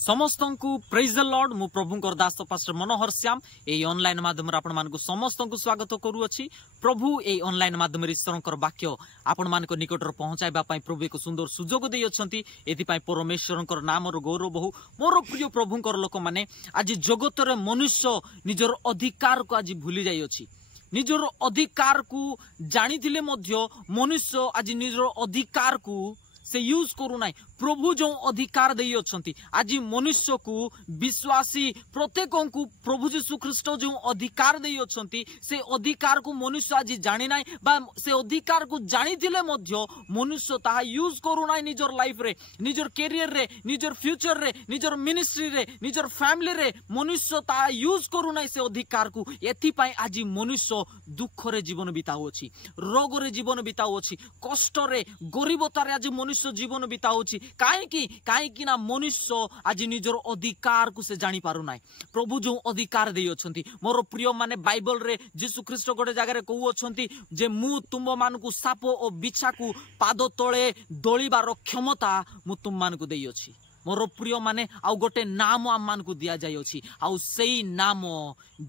समस्त को praise the Lord मु प्रभु दास पास्टर मनोहर श्याम ए ऑनलाइन माध्यम आपण मानकु समस्त को स्वागत करूअछि। प्रभु ए ऑनलाइन माध्यम ईश्वर वाक्य आपण मानक निकटर पहुंचाइबा पई प्रभु एक सुंदर सुजोग देइ अछंती। एथि पई परमेश्वरकर नाम रो गौरव हो। मोर प्रिय प्रभुकर लोक माने आज जगत रे मनुष्य निजर अधिकार को आज भूली जाई अछि। निजर अधिकार को जानिथिले मध्य मनुष्य आज निजर अधिकार को से यूज करू नाई। प्रभु जो अधिकार देई अछंती आज मनुष्य को विश्वासी प्रत्येक को प्रभु यीशु ख्रीष्ट जो अधिकार देई अछंती से अधिकार को मनुष्य आज जानि नाई बा से अधिकार को जानि दिले मध्य मनुष्य ताहा यूज करू नाई। निजर लाइफ रे, निजर कैरियर रे, निजर फ्यूचर रे, निजर मिनिस्ट्री रे, निजर फैमिली रे मनुष्य ताहा यूज करू नाई से अधिकार को। एथि पई आज मनुष्य दुख रे जीवन बिताउ अछि, रोग रे जीवन बिताउ अछि, कष्ट रे गरीबता रे आज मनुष्य जीवन बिताउ अछि। काहे ना मनुष्य आज निजर अधिकार को से जानी पारु नाई। प्रभु जो अधिकार देई अछंती मोर प्रिय माने बाइबल रे यीशु ख्रीष्ट गोटे जगह रे कहू अछंती जे मु तुम मानकु साप और बिछा को पाद तळे दळिबार क्षमता मु तुम मानकु देई अछि। मोर प्रिय माने आउ गोटे नाम आम मान को दिया जाय अछि आउ सेई नाम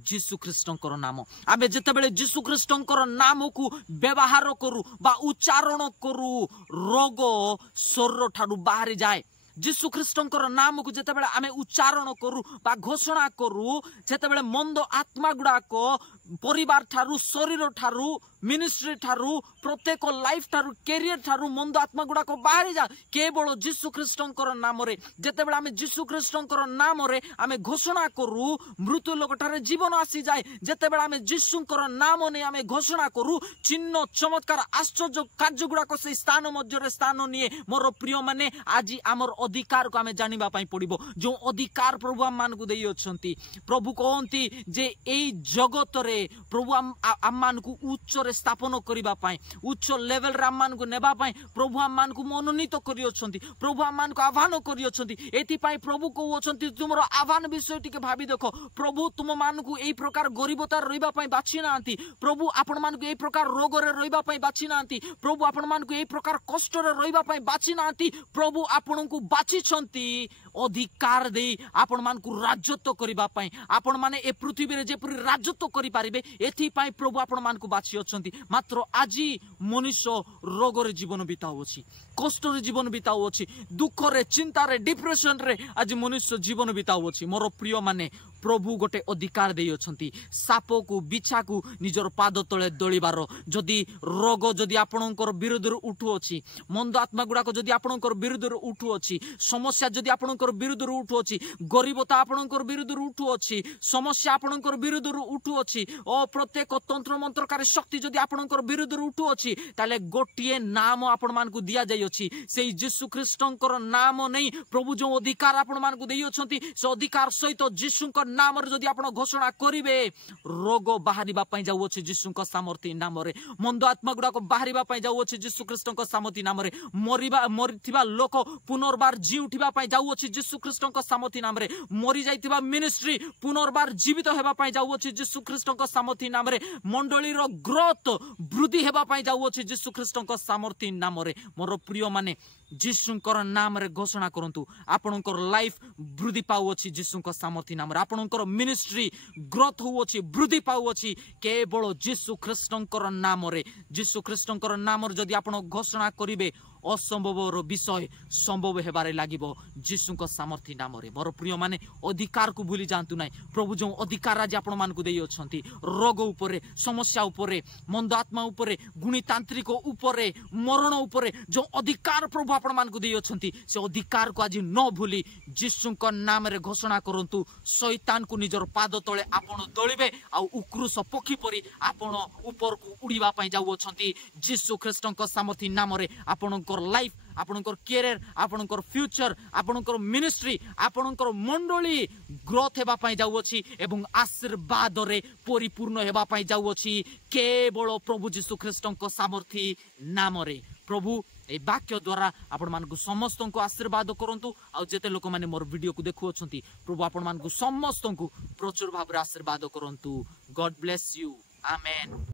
यीशु ख्रीष्टंकर नाम। आबे जते बेले यीशु ख्रीष्टंकर नाम को व्यवहार करू बा उच्चारण करू रोग शरीर ठाडू बाहर जाए। यीशु ख्रीष्टंकर नाम को जते बेले आमे उच्चारण करू बा घोषणा करू जते बेले मंद आत्मा गुडा को परिवार ठारू शरीर ठारू मिनिस्ट्री ठारू प्रत्येक लाइफ ठारू कैरियर ठारू मंद आत्मा गुडा को बाहर जा केवल यीशु ख्रीष्टंकर नाम रे। जते बेले आमे यीशु ख्रीष्टंकर नाम रे आमे घोषणा करू मृत्यु लोक ठारे जीवन आसी जाए। जते बेले आमे यीशुंकर नाम ने आमे घोषणा करू चिन्ह चमत्कार आश्चर्य कार्य गुडा को से स्थान मध्य रे स्थान निये। मोर प्रिय माने आज आमर अधिकार को आमे जानिबा पई पड़िबो जो अधिकार प्रभु आम मान को देई अछंती। प्रभु कहंती जे एई जगत रे प्रभु आम मान को उच्च रे स्थापन करिबा पई उच्च लेवल रे आम मान को नेबा पई प्रभु आम मान को मनोनीत करि अछंती। प्रभु आम मान को आह्वान करि अछंती। एति पई प्रभु को अछंती तुमरो आह्वान विषय टिके भाबी देखो। प्रभु तुम मान को एई प्रकार गरीबता रहिबा पई बाछि नांती। प्रभु आपण मान को एई प्रकार रोग रे रहिबा पई बाछि नांती। प्रभु आपण मान को एई प्रकार कष्ट रे रहिबा पई बाछि नांती। प्रभु आपण को बाछि छंती अधिकार दे आपण मान को राजत्व करिबा पई। आपण माने ए पृथ्वी रे जेपरि राजत्व करि पारिबे एथि पई प्रभु आपण मान को बाछि अछंती। मात्र आजी मनुष्य रोग रे जीवन बिताउ अछि, कष्ट रे जीवन बिताउ अछि, दुख रे चिंता रे डिप्रेशन रे आज मनुष्य जीवन बिताउ अछि। मोर प्रिय माने प्रभु गोटे अधिकार देई अछंती साप को बिछा को निजर पाद तळे दळिबार। जदि रोग जदि आपणकर विरोध रे उठु अछि, मंद आत्मा गुडा को जदि आपणकर विरोध रे उठु अछि, समस्या जदि आपणकर विरोध रे उठु अछि, गरीबता आपणकर विरोध रे उठु अछि, समस्या आपणकर विरोध रे उठु अछि ओ प्रत्येक तंत्र मंत्रकारी शक्ति जदि आपणकर विरोध रे उठु अछि ताले गोटिए नाम आपण मान को दिया जाय अछि सेई यीशु ख्रीष्टंकर नाम नै। प्रभु जो अधिकार आपण मान को देई अछंती से अधिकार सहित यीशुंकर नाम रे जदि आपण घोषणा करिवे रोग बाहरिबा पई जाउ अछि यीशुंकर सामर्थ्य नाम रे। मंद आत्मा गुडा को बाहरिबा पई जाउ अछि यीशु ख्रीष्टंकर सामर्थ्य नाम रे। मरिथिबा लोक पुनर्बार जी उठिबा पई जाउ अछि यीशु ख्रीष्टंकर सामर्थ्य नाम रे। मरि जाइतिबा मिनिस्ट्री पुनर्बार जीवित हेबा पई जाउ अछि यीशु ख्रीष्टंकर सामर्थ्य नाम रे। मंडली रो ग्रोथ वृद्धि हेबा पई जाउ अछि यीशु ख्रीष्टंकर सामर्थ्य नाम रे। मोर प्रिय माने यीशुंकर नाम रे घोषणा करंतु आपणकर लाइफ वृद्धि पाउ अछि यीशुंकर सामर्थ्य नाम रे। आपणकर मिनिस्ट्री ग्रोथ हो अछि वृद्धि पाउ अछि केवल यीशु ख्रीष्टंकर नाम रे। यीशु ख्रीष्टंकर नाम रे जदि आपण घोषणा करिवे असंभव विषय संभव हेबारे लागिबो यीशुंकर सामर्थ्य नाम रे। मोर प्रिय माने अधिकार को भूली जानतु नाही। प्रभु जो अधिकार आज आपण मान को देई अछंती रोग उपरे, समस्या उपरे, मंद आत्मा उपरे, गुणीतांत्रिक उपरे, मरण उपरे जो अधिकार प्रभु आपण मान को देई अछंती से अधिकार को आज न भूली यीशुंकर नाम रे घोषणा करंतु। शैतान को निजर पाद तळे आपण दळिबे आ उक्रुस पक्षी परी आपण ऊपर को उड़ीबा पई जाउ अछंती यीशु ख्रीष्टंकर सामर्थ्य नाम रे। आपण लाइफ, आपणकर कैरियर, आपणकर फ्यूचर, आपणकर मिनिस्ट्री, आपणकर मंडली ग्रोथ हेबा पई जाउ अछि एवं आशीर्वाद रे परिपूर्ण हेबा पई जाउ अछि केवल प्रभु यीशु ख्रीष्टंकर सामर्थ्य नाम रे। प्रभु ए वाक्य द्वारा आपण मान को समस्त को आशीर्वाद करंतु। आ जेते लोक माने मोर वीडियो को देखु अछंती प्रभु आपण मान को समस्त को प्रचुर भाव रे आशीर्वाद करंतु। God bless you, amen.